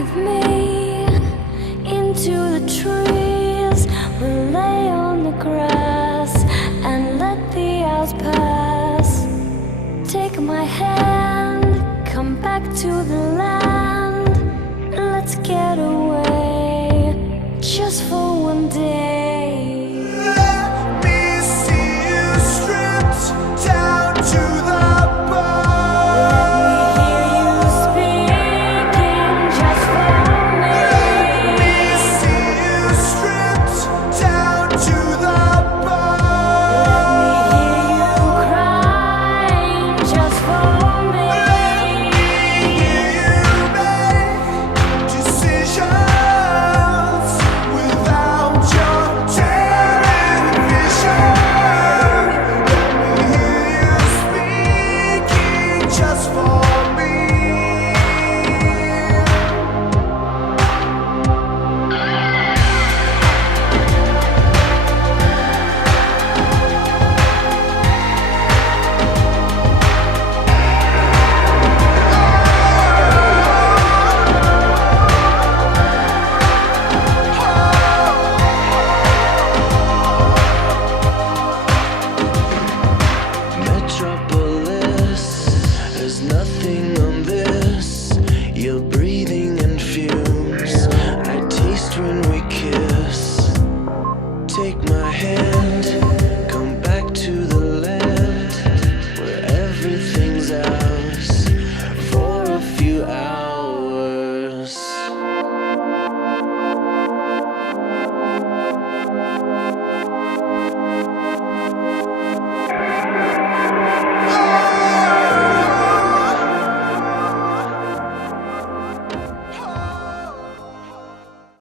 with me into the trees. We'll lay on the grass and let the hours pass. Take my hand, come back to the